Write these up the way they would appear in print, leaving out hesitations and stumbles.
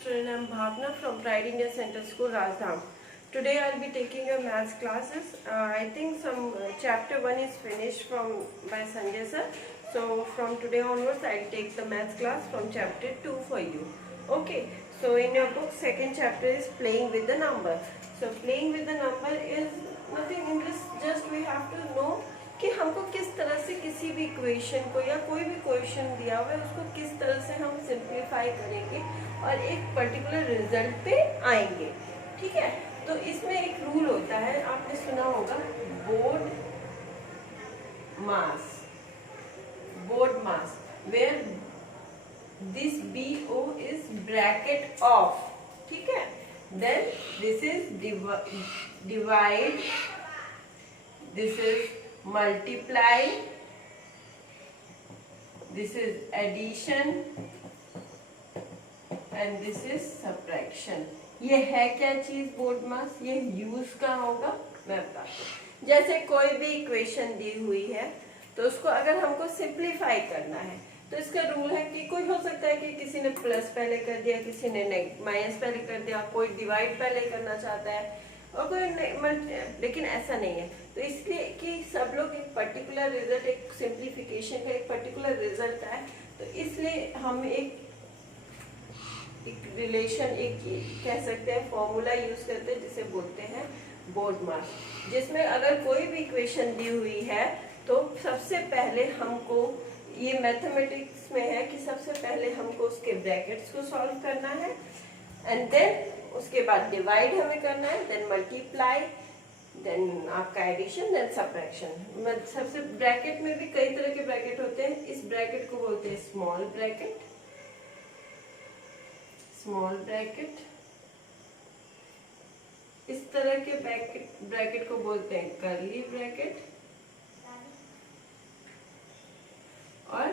student. I'm Bhavna from Pride India Center School, Rajdham. Today I'll be taking a maths classes. I think some chapter 1 is finished by Sanjay sir. So from today onwards I'll take the maths class from chapter 2 for you. Okay. So in your book second chapter is playing with the number. So playing with the number is nothing in this. Just we have to know कि हमको किस तरह से किसी भी equation को या कोई भी क्वेश्चन दिया हुआ है उसको किस तरह से हम सिंप्लीफाई करेंगे और एक पर्टिकुलर रिजल्ट पे आएंगे. ठीक है. तो इसमें एक रूल होता है, आपने सुना होगा, BODMAS where this BO is bracket of. ठीक है. Then this is divide, this is multiply, this is addition and this is subtraction. ये है क्या चीज बोर्ड मास? ये यूज का होगा मैं बताती हूँ. जैसे कोई भी इक्वेशन दी हुई है तो उसको अगर हमको सिंप्लीफाई करना है तो इसका रूल है कि कोई हो सकता है कि किसी ने प्लस पहले कर दिया, किसी ने माइनस पहले कर दिया, कोई डिवाइड पहले करना चाहता है और कोई लेकिन ऐसा नहीं है. तो इसलिए कि सब लोग एक पर्टिकुलर रिजल्ट, एक सिंप्लीफिकेशन का एक पर्टिकुलर रिजल्ट आए, तो इसलिए हम एक रिलेशन, एक कह सकते हैं फॉर्मूला यूज करते हैं जिसे बोलते हैं बोर्ड मास, जिसमें अगर कोई भी इक्वेशन दी हुई है तो सबसे पहले हमको, ये मैथमेटिक्स में है कि सबसे पहले हमको उसके ब्रैकेट्स को सॉल्व करना है एंड देन उसके बाद डिवाइड हमें करना है, देन मल्टीप्लाई, देन आपका एडिशन, देन सबट्रैक्शन. सबसे ब्रैकेट में भी कई तरह के ब्रैकेट होते हैं. इस ब्रैकेट को बोलते हैं स्मॉल ब्रैकेट. इस तरह के ब्रैकेट को बोलते हैं कर्ली ब्रैकेट. और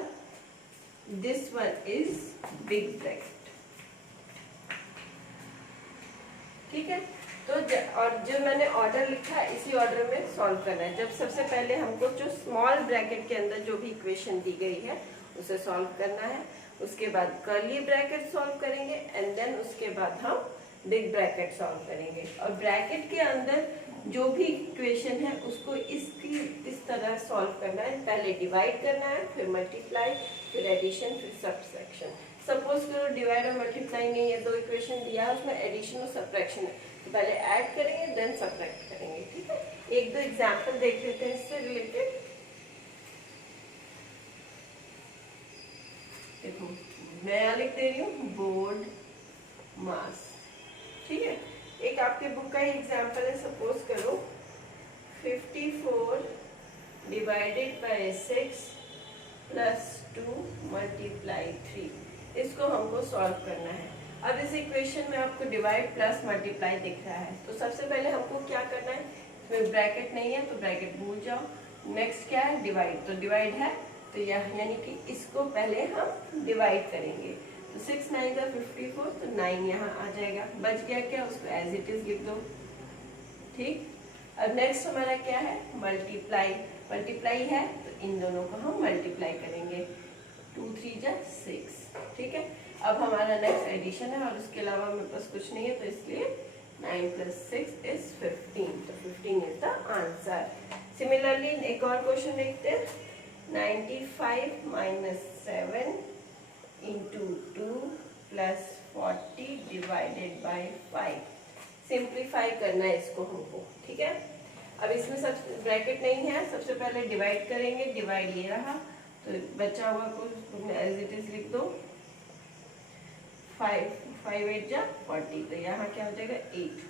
this one is big bracket. ठीक है. तो और जो मैंने ऑर्डर लिखा है इसी ऑर्डर में सॉल्व करना है. जब सबसे पहले हमको जो स्मॉल ब्रैकेट के अंदर जो भी इक्वेशन दी गई है उसे सॉल्व करना है, उसके बाद कर्ली ब्रैकेट सॉल्व करेंगे एंड देन उसके बाद हम बिग ब्रैकेट सॉल्व करेंगे. और ब्रैकेट के अंदर जो भी इक्वेशन है उसको इस तरह सॉल्व करना है. पहले डिवाइड करना है, फिर मल्टीप्लाई, फिर एडिशन, फिर सबट्रैक्शन. सपोज करो डिवाइड और मल्टीप्लाई नहीं है, दो इक्वेशन दिया है उसमें एडिशन और सबट्रैक्शन है, तो पहले ऐड करेंगे देन सबट्रैक्ट करेंगे. ठीक है. एक दो एग्जांपल देख लेते हैं इससे रिलेटेड. देखो मैं यहाँ लिख दे रही हूँ बोर्ड मास. ठीक है. एक आपके बुक का ही एग्जांपल है. सपोज करो 54 डिवाइडेड बाय 6 प्लस 2 मल्टीप्लाई 3. इसको हमको सॉल्व करना है. अब इस इक्वेशन में आपको डिवाइड प्लस मल्टीप्लाई दिख रहा है, तो सबसे पहले हमको क्या करना है, इसमें ब्रैकेट नहीं है तो ब्रैकेट भूल जाओ. नेक्स्ट क्या है, डिवाइड. तो डिवाइड है तो यानी कि इसको पहले हम डिवाइड करेंगे. तो 6 9 का 54, तो 9 यहाँ आ जाएगा. बच गया क्या, उसको एज इट इज लिख दो. ठीक. अब नेक्स्ट हमारा क्या है, मल्टीप्लाई है तो इन दोनों को हम मल्टीप्लाई करेंगे. 2 3 जा 6. ठीक है. अब हमारा नेक्स्ट एडिशन है और उसके अलावा मेरे पास कुछ नहीं है, तो इसलिए 9 + 6 इज 15. तो 15 इज द आंसर. सिमिलरली एक और क्वेश्चन देखते हैं. 95 - 7 × 2 + 40 डिवाइडेड बाय 5. सिंप्लीफाई करना है इसको हमको. ठीक है. अब इसमें सब ब्रैकेट नहीं है, सबसे पहले डिवाइड करेंगे. डिवाइड ये रहा, तो बचा हुआ को एज इट इज लिख दो. 5 8 जा 40, तो यहाँ क्या हो जाएगा 8.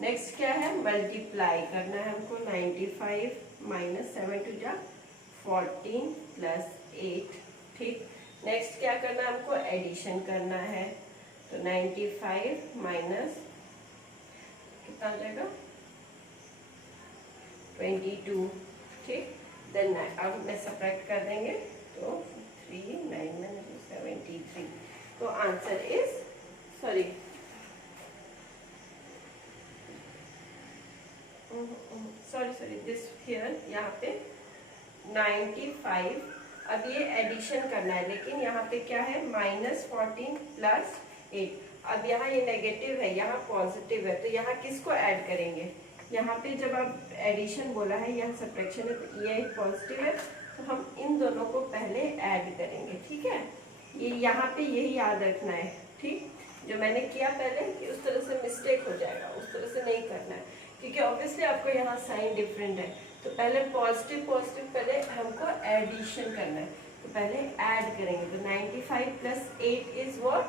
नेक्स्ट क्या है, मल्टीप्लाई करना है हमको. 95 - 7 2 जा 14 + 8. ठीक. नेक्स्ट क्या करना है हमको, एडिशन करना है. तो 95 माइनस कितना हो जाएगा 22. ठीक. देन अब मैं सबट्रैक्ट कर देंगे तो 3 9 73. तो answer is sorry this here, यहाँ पे 95. अब ये एडिशन करना है, लेकिन यहाँ पे क्या है -14 + 8. अब यहाँ ये नेगेटिव है, यहाँ पॉजिटिव है, तो यहाँ किसको ऐड करेंगे? यहाँ पे जब आप एडिशन बोला है, यहाँ सब्ट्रैक्शन है, तो ये एक पॉजिटिव है, तो हम इन दोनों को पहले ऐड करेंगे, ठीक है। ये यहाँ पे यही याद रखना है, ठीक। जो मैंने किया पहले कि उस तरह से मिस्टेक हो जाएगा, उस तरह से नहीं करना है, क्योंकि ऑब्वियसली आपको यहाँ साइन डिफरेंट है। तो पहले पॉजिटिव पॉजिटिव पहले हमको एडिशन करना है, तो पहले ऐड करेंगे। तो 95 plus 8 is what?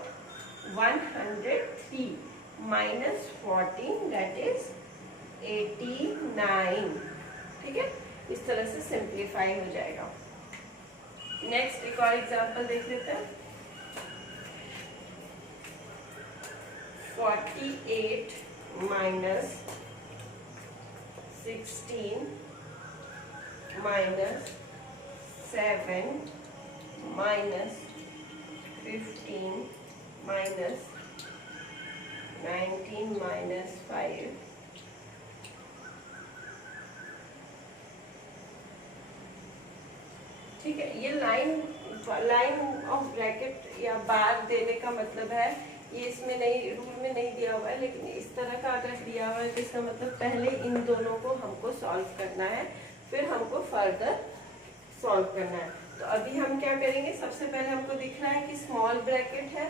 103 minus 14 that is 89, ठीक है। इस तरह से सिंप्लीफाई हो जाएगा। नेक्स्ट एक और एग्जांपल देख लेते हैं। 48 minus 16 minus 7 minus 15 minus 19 minus 5 ठीक है। ये लाइन ऑफ ब्रैकेट या बार देने का मतलब है, ये इसमें नहीं, रूल में नहीं दिया हुआ है, लेकिन इस तरह का अगर दिया हुआ है तो इसका मतलब पहले इन दोनों को हमको सॉल्व करना है, फिर हमको फर्दर सॉल्व करना है। तो अभी हम क्या करेंगे, सबसे पहले हमको दिख रहा है कि स्मॉल ब्रैकेट है,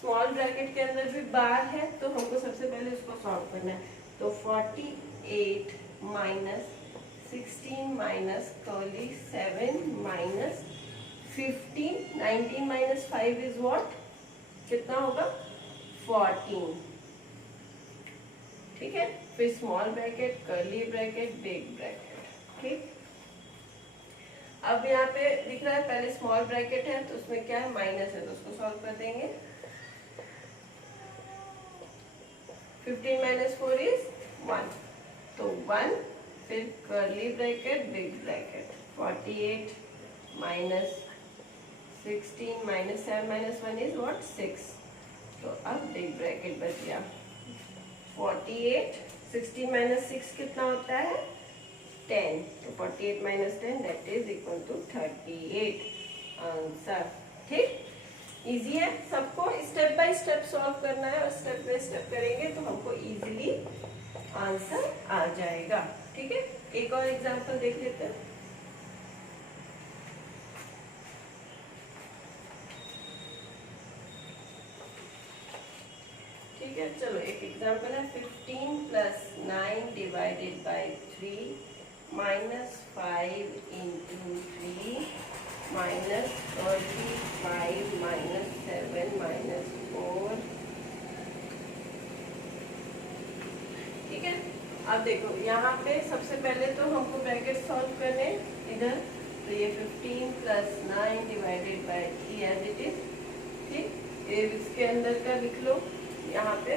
स्मॉल ब्रैकेट के अंदर भी बार है, तो हमको सबसे पहले उसको सॉल्व करना है। तो 48 minus 16 minus curly 7 minus 15 19 minus 5 is what? कितना होगा? 14, ठीक है। फिर small bracket, curly bracket, big bracket, ठीक। अब यहाँ पे दिख रहा है पहले स्मॉल ब्रैकेट है, तो उसमें क्या है? माइनस है, तो उसको सॉल्व कर देंगे। 15 माइनस 4 इज 1, तो 1, फिर curly bracket, big bracket, 48 minus 16 minus 7 minus 1 is what? 6, तो अब बिग ब्रैकेट बच गया। 48 16 माइनस 6 कितना होता है? 10, तो 48 minus 10 that is equal to 38 answer, ठीक। इजी है, सबको स्टेप बाय स्टेप सॉल्व करना है, और स्टेप बाय स्टेप करेंगे तो हमको इजीली आंसर आ जाएगा, ठीक है। एक और एग्जांपल देख लेते हैं। ठीक है, चलो एक एग्जांपल है। 15 plus 9 divided by 3 minus 5 into 3 minus 35 minus 7 minus 4, ठीक है। अब देखो यहाँ पे सबसे पहले तो हमको ब्रैकेट सॉल्व करने इधर, तो ये 15 plus 9 divided by 3 as it is, ठीक। ये इसके अंदर का लिख लो। यहाँ पे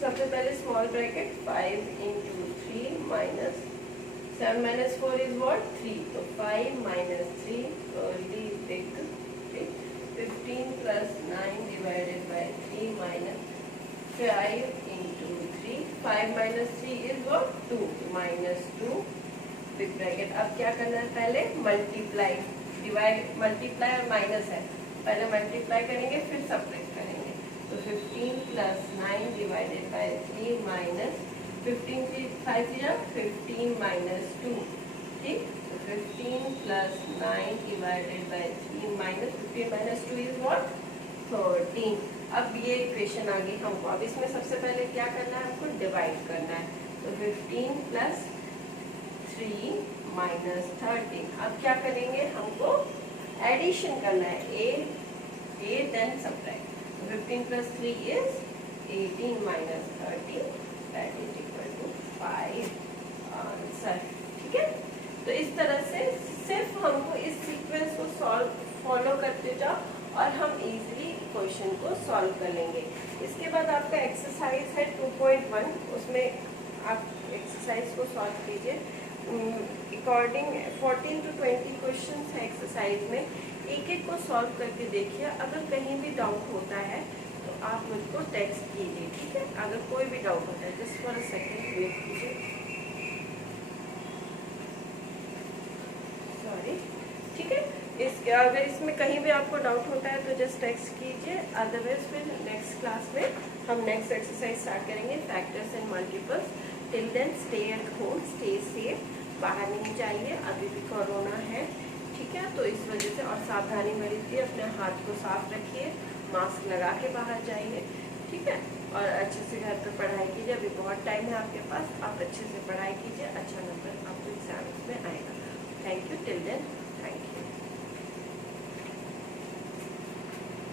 सबसे पहले small bracket 5 into 3 minus 7 minus 4 is what? 3, तो 5 माइनस 3 कर्ली बिग, ठीक। 15 plus 9 divided by 3 minus 5 into 3, 5 minus 3 is what? 2, minus 2 big bracket. अब क्या करना है? पहले मल्टीप्लाई, डिवाइड, मल्टीप्लाई और माइनस है, पहले मल्टीप्लाई करेंगे फिर सब्ट्रैक्ट करेंगे। तो 15 प्लस 9 डिवाइडेड बाय 3 माइनस 15 की 5 या 15 माइनस 2, ठीक। तो 15 plus 9 divided by 3 minus 15 minus 2 is what? 13। अब ये इक्वेशन आ गई हमको। अब इसमें सबसे पहले क्या करना है? हमको डिवाइड करना है। तो 15 प्लस 3 माइनस 13। अब क्या करेंगे? हमको एडिशन करना है, a then subtract. 15 plus 3 is 18 minus 13 that is equal to 5 answer, ठीक है। तो इस तरह से सिर्फ हमको इस सीक्वेंस को फॉलो करते जाओ और हम इजीली क्वेश्चन को सॉल्व कर लेंगे। इसके बाद आपका एक्सरसाइज है 2.1, उसमें आप एक्सरसाइज को सॉल्व कीजिए। अकॉर्डिंग 14 to 20 क्वेश्चन है एक्सरसाइज में, एक एक को सॉल्व करके देखिए। अगर कहीं भी डाउट होता है तो आप मुझको टेक्स्ट कीजिए, ठीक है। अगर कोई भी डाउट होता है, just for a second wait कीजिए, सॉरी, ठीक है। इसके अगर इसमें कहीं भी आपको डाउट होता है तो जस्ट टेक्स्ट कीजिए, अदरवाइज फिर नेक्स्ट क्लास में हम नेक्स्ट एक्सरसाइज स्टार्ट करेंगे, factors and multiples. Till then stay at home, stay safe, बाहर नहीं जाइए, अभी भी कोरोना है, ठीक है, तो इस वजह से और सावधानी बरतिए, अपने हाथ को साफ रखिए, मास्क लगा के बाहर जाइए, ठीक है, और अच्छे से घर पर पढ़ाई कीजिए, अभी बहुत टाइम है आपके पास, आप अच्छे से पढ़ाई कीजिए, अच्छा नंबर आपको एग्जाम्स में आएगा। Thank you, till then.